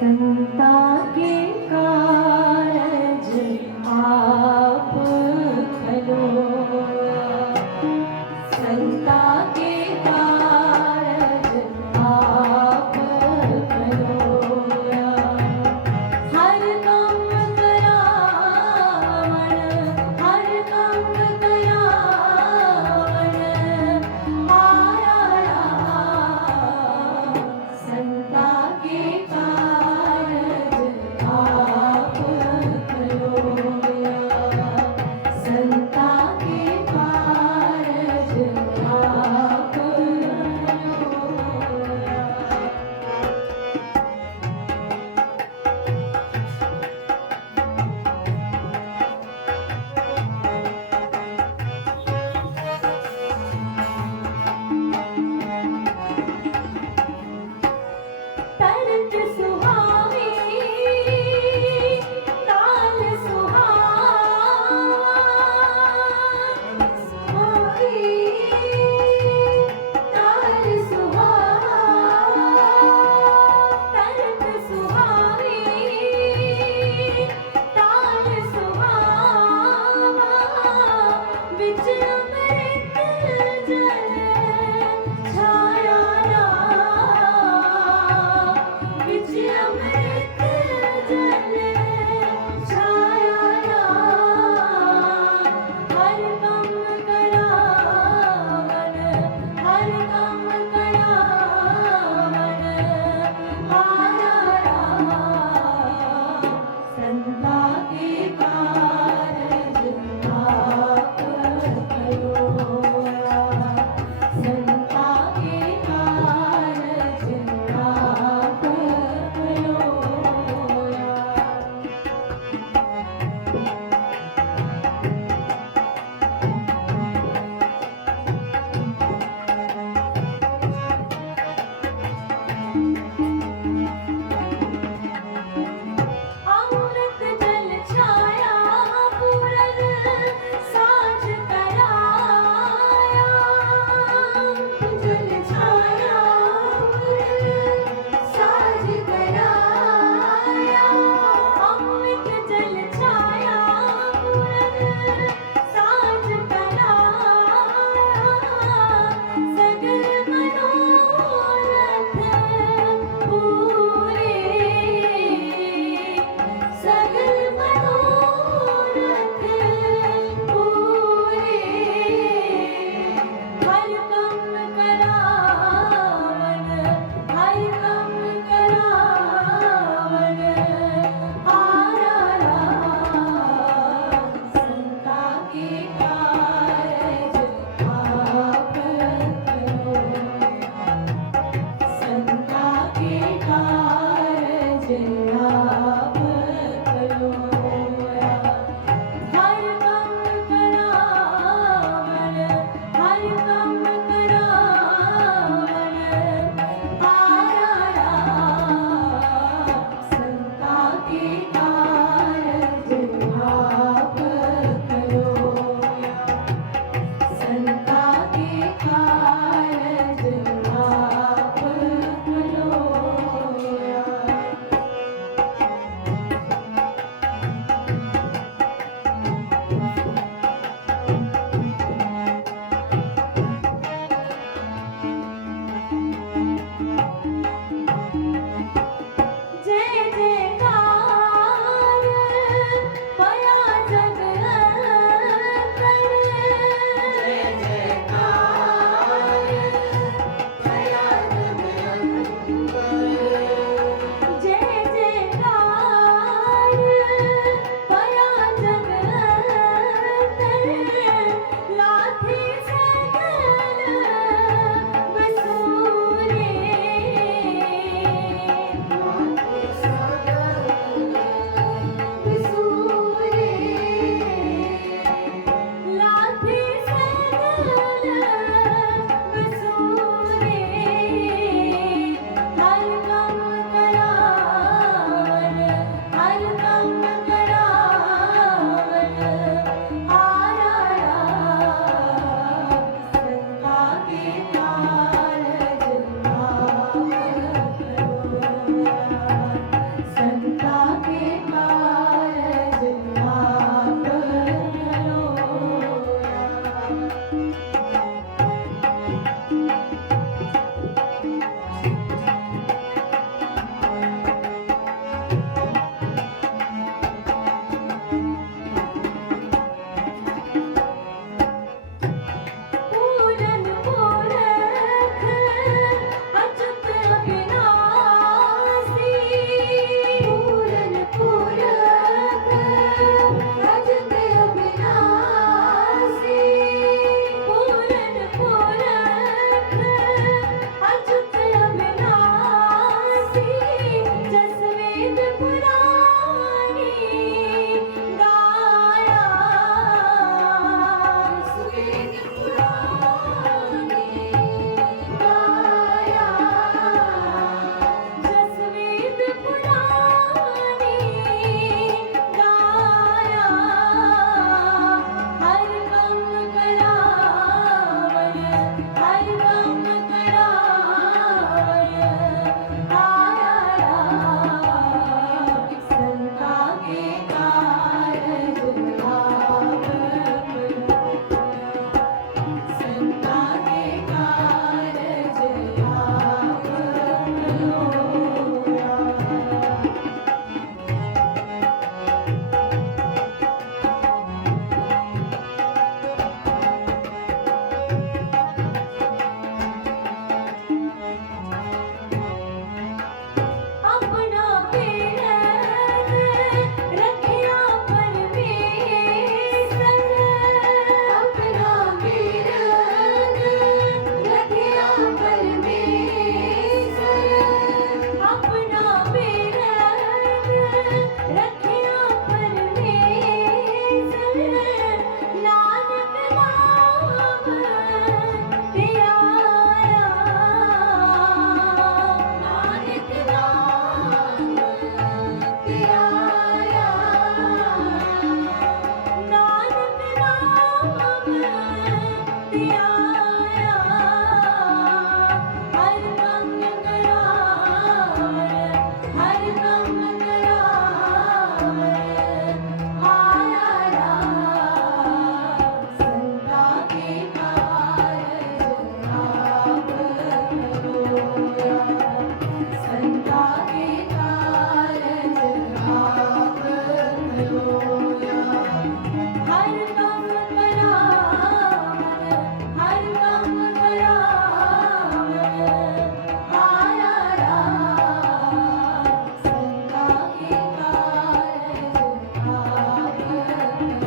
संता के कारज आप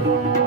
ਸੰਤਾ